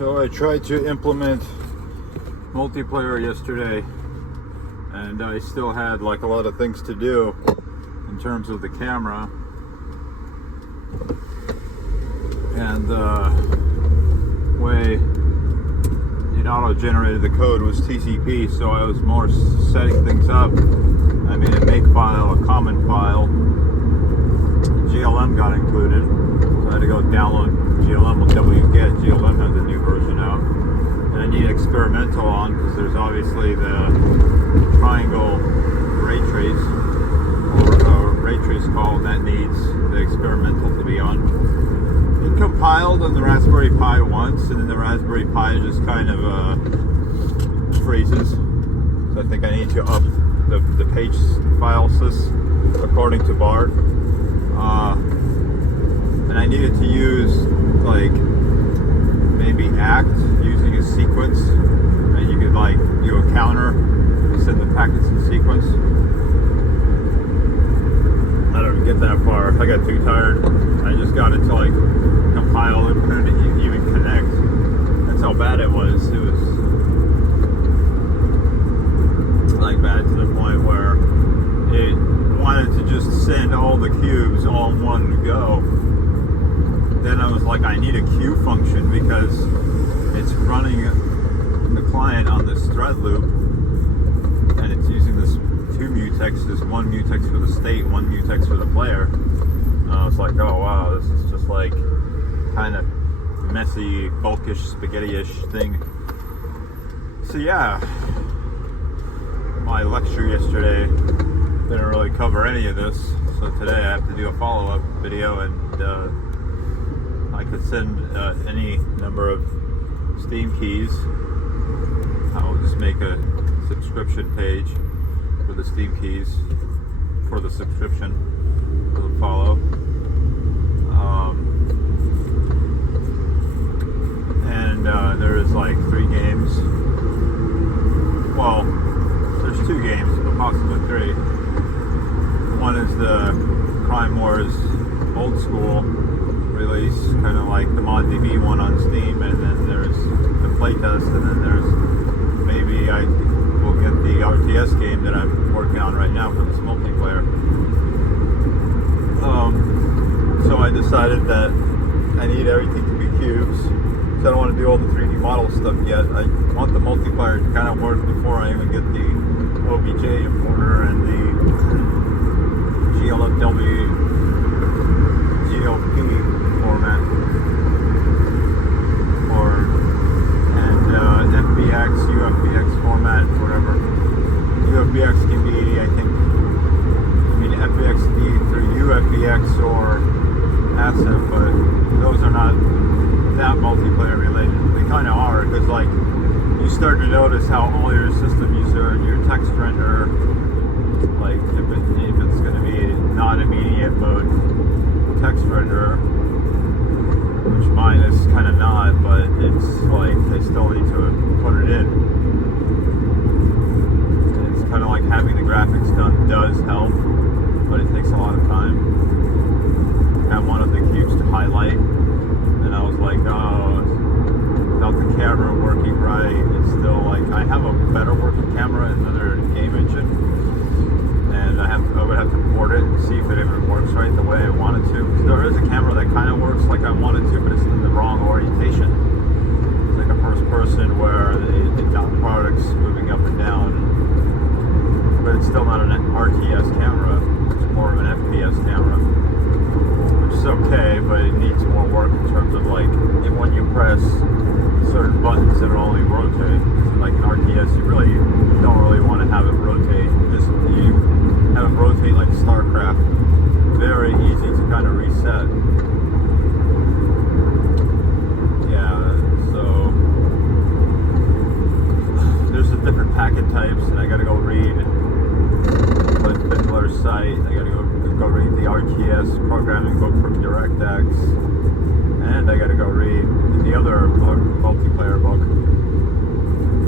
So I tried to implement multiplayer yesterday, and I still had like a lot of things to do in terms of the camera. And the way it auto-generated the code was TCP, so I was more setting things up. I made a make file, a common file. GLM got included, so I had to go download GLM with wget. GLM has a new version out. And I need experimental on because there's obviously the triangle ray trace, or ray trace call, and that needs the experimental to be on. It compiled on the Raspberry Pi once, and then the Raspberry Pi just kind of freezes. So I think I need to up the page file sys according to Bart. And I needed to use like maybe act using a sequence, and you could like do a counter, send the packets in sequence. I don't get that far. I got too tired. I just got it to like compile and couldn't even connect. That's how bad it was. It was like bad to the point where it wanted to just send all the cubes all in one go. Then I was like, I need a queue function because it's running the client on this thread loop, and it's using this two mutexes, one mutex for the state, one mutex for the player. And I was like, oh wow, this is just like kind of messy, bulkish, spaghetti-ish thing. So yeah, my lecture yesterday didn't really cover any of this, so today I have to do a follow-up video, and I could send any number of Steam keys. I'll just make a subscription page for the Steam keys for the subscription for the follow. And there is like 3 games. Well, there's 2 games, but possibly 3. One is the Crime Wars old school release, kind of like the ModDB one on Steam, and then there's the playtest, and then there's maybe I will get the RTS game that I'm working on right now for this multiplayer. So I decided that I need everything to be cubes, so I don't want to do all the 3D model stuff yet. I want the multiplayer to kind of work before I even get the OBJ importer and the GLP format, and FBX, UFBX format, whatever. UFBX can be, FBX can be through UFBX or ASIP, but those are not that multiplayer related. They kind of are, because like you start to notice how all your system user and your text render, like if it's going to be not immediate mode text render, which mine is kind of not, but it's like I still need to put it in. And it's kind of like having the graphics done does help, but it takes a lot of time. I wanted the cubes to highlight, and I was like, oh, without the camera working right, it's still like I have a better working camera in another game engine, and I would have to port it and see if it even works right the way I wanted to. Because there is a camera that kind of works like I wanted to, but it's in the wrong orientation. It's like a first person where the dot product's moving up and down, but it's still not an RTS camera. It's more of an FPS camera, which is okay, but it needs more work in terms of like when you press certain buttons it'll only rotate. Like an RTS, you really don't really want to have it rotate. You have it rotate like StarCraft. Very easy to kind of reset. Yeah, so there's the different packet types, and I gotta go read Fiddler's site. I gotta go read the RTS programming book from DirectX, and I gotta go read the other multiplayer book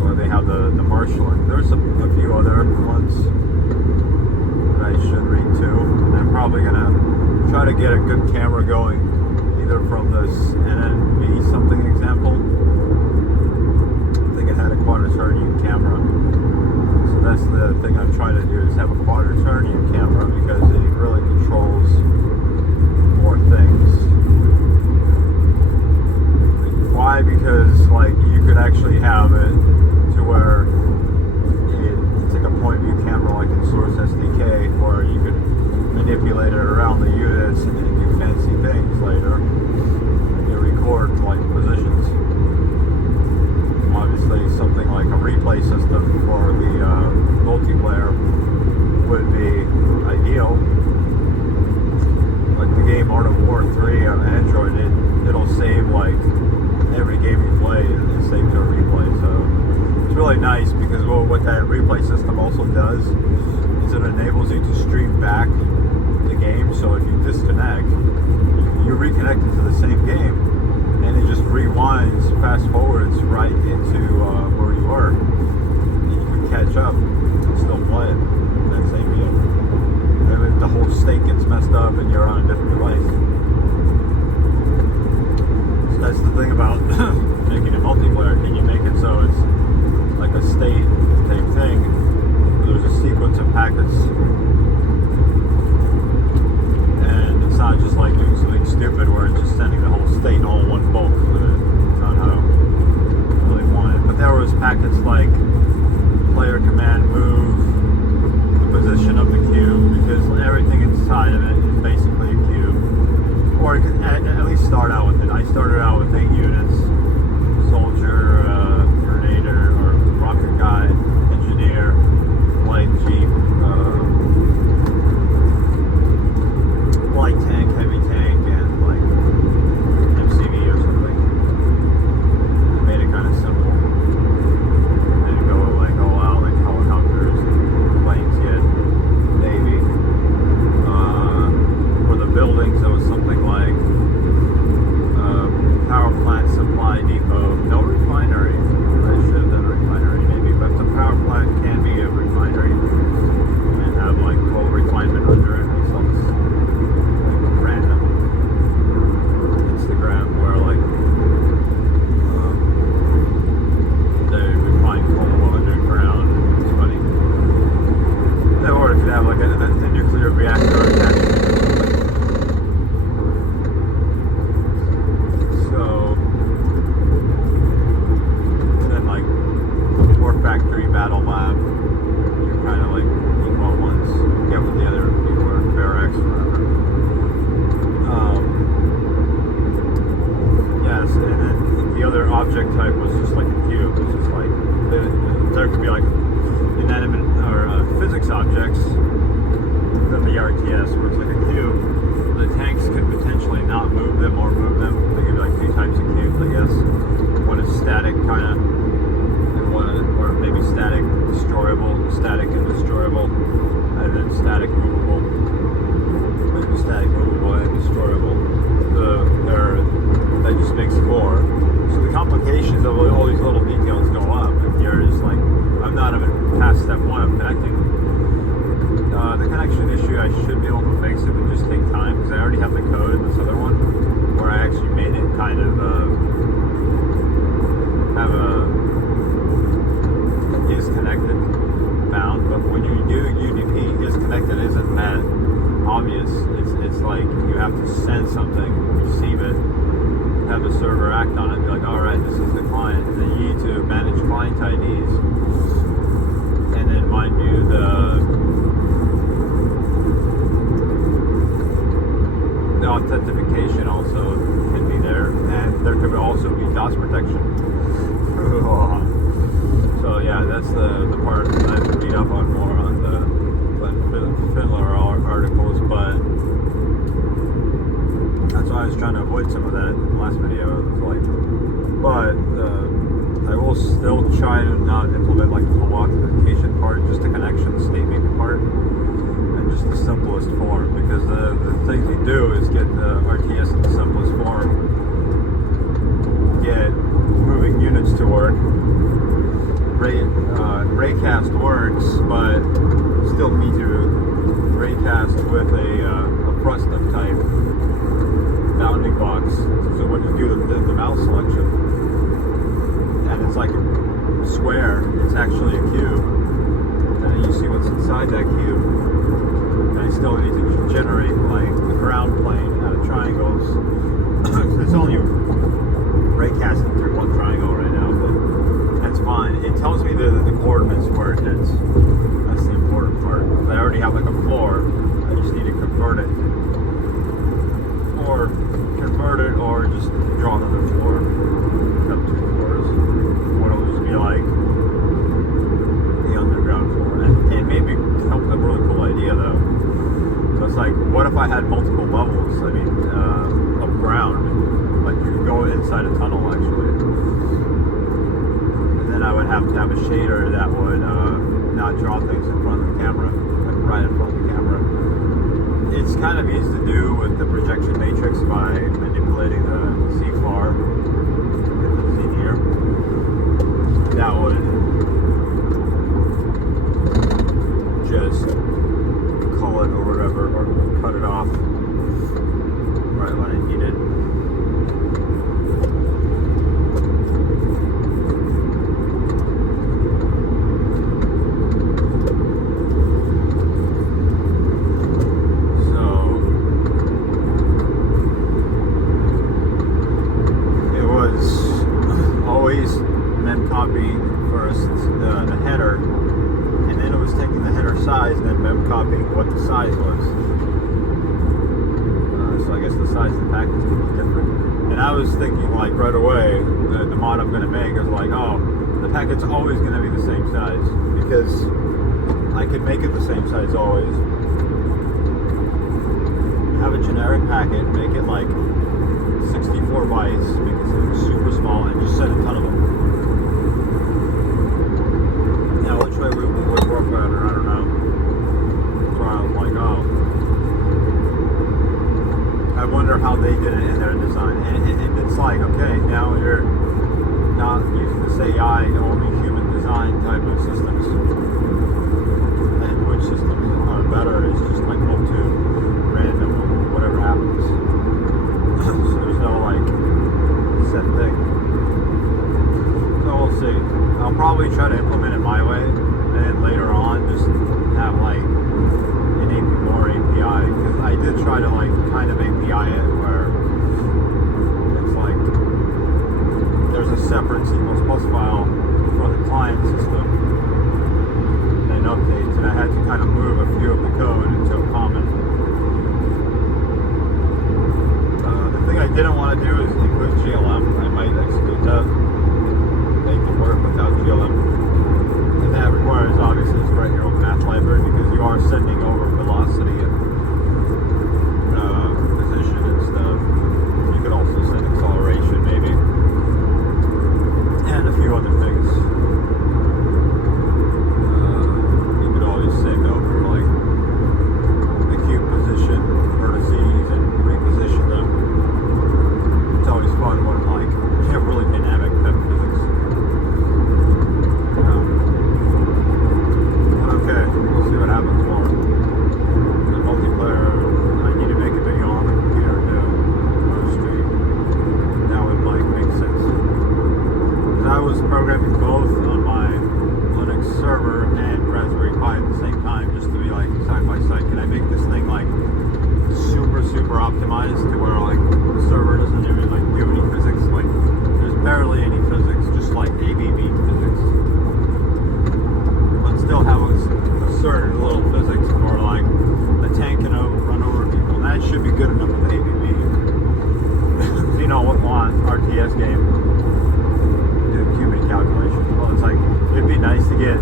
where they have the marshalling. There's a few other ones that I should read too. And I'm probably gonna try to get a good camera going, either from this NNB something example actually have it to where it's like a point view camera like in Source SDK, where you could manipulate it around the units and do fancy things later. You record like positions. Obviously, something like a replay system for the multiplayer would be ideal. Like the game Art of War 3 on Android, it'll save like every game you play is saved to a replay. So it's really nice because what that replay system also does is it enables you to stream back the game. So if you disconnect, you're reconnected to the same game, and it just rewinds, fast forwards right into where you were. And you can catch up and still play it in that same game. And if the whole state gets messed up and you're on a different device. So that's the thing about making a multiplayer. Can you make it so it's like a state type thing? There's a sequence of packets. And it's not just like doing something stupid where it's just sending the whole state all in one bulk. It's not how I really want it. But there was packets like player command move, the position of the cube, because everything inside of it is basically a cube. Or you can at least start out with it. I started out with 8 units: soldier, grenader, or rocket guy, engineer, light jeep, light tank, heavy tank, and like MCV or something. I made it kind of simple. And then go like all out, like helicopters, planes, yet Navy. For the buildings, it was something like power plant, supply depot, no refinery. I should have done a refinery maybe, but the power plant can be a refinery and have like coal refinement under it. So it's random Instagram where like they refine coal underground. It's funny. Or it could have like a nuclear reactor attached to it. So and then like War Factory Battle Lab, you're kind of like equal ones. Get with the other people or barracks or whatever. Yes, and then the other object type was just like a cube. It's just like there could be like inanimate or physics objects. Then the RTS, where it's like a cube. The tanks could potentially not move them or move them. They could be like 2 types of cubes, I guess. One is static, kind of, and one, or maybe static, destroyable, static and destroyable, and then static movable. Maybe static movable and destroyable. That just makes 4. So the complications of all these little details go up. If you're just like, I'm not even past step 1 of connecting. The connection issue, I should be able to fix it, but just take time because I already have the code in this other one where I actually made it kind of have a is connected bound. But when you do UDP, is connected isn't that obvious. It's like you have to send something, receive it, have the server act on it, be like, all right, this is the client. And then you need to manage client IDs, and then mind you, the authentication also can be there, and there could also be DOS protection. So yeah, that's the part that I have to read up on more on the Glenn Findler articles, but that's why I was trying to avoid some of that in the last video. It was like, but I will still try to not implement like the whole authentication part, just the connection statement part. Just the simplest form, because the things you do is get the RTS in the simplest form, get moving units to work. Raycast works, but still need to raycast with a Frustum type bounding box. So when you do the mouse selection, and it's like a square, it's actually a cube, and then you see what's inside that cube. And I still need to generate like the ground plane out of triangles. It's only raycasting through one triangle right now, but have to have a shader that would not draw things in front of the camera, like right in front of the camera. It's kind of easy to do with the projection matrix by manipulating the C-far, see here. That would just call it or whatever, or cut it off right when I need it. Copying first the header, and then it was taking the header size and then mem copying what the size was. So I guess the size of the package could be different. And I was thinking, like, right away, the mod I'm going to make is like, oh, the packet's always going to be the same size, because I could make it the same size always. Have a generic packet, make it like 64 bytes, make it super small, and just send a ton of them. Which way we would work better, I don't know. So I was like, oh, I wonder how they did it in their design. And it's like, okay, now you're not using this AI, only human design type of systems. And which systems are better is just like up to random, whatever happens. So there's no like set thing. So we'll see. I'll probably try to implement it my way, and then later on just have like more API, because I did try to like kind of API it where it's like there's a separate C++ file for the client system and then updates, and I had to kind of move a few of the code into a common. The thing I didn't want to do is include GLM. I might exclude that. Make it work without GLM, and that requires obviously to write your own math library, because you are sending over velocity and position and stuff. You could also send acceleration maybe, and a few other things. You could always send over like the cube position, vertices, and reposition them. It's always fun when like you have really dynamic type of physics. Okay, we'll see what happens more. The multiplayer, I need to make a video on the computer too, on the stream. That would like make sense. Because I was programming both on my Linux server and Raspberry Pi at the same time, just to be like side by side. Can I make this thing like super optimized to where like the server doesn't even like do any physics? Like there's barely any physics, just like ABB physics. Still have a certain little physics for like the tank can run over people. And that should be good enough with ABB. You know what want RTS game do qubit calculations. Well, it's like it'd be nice to get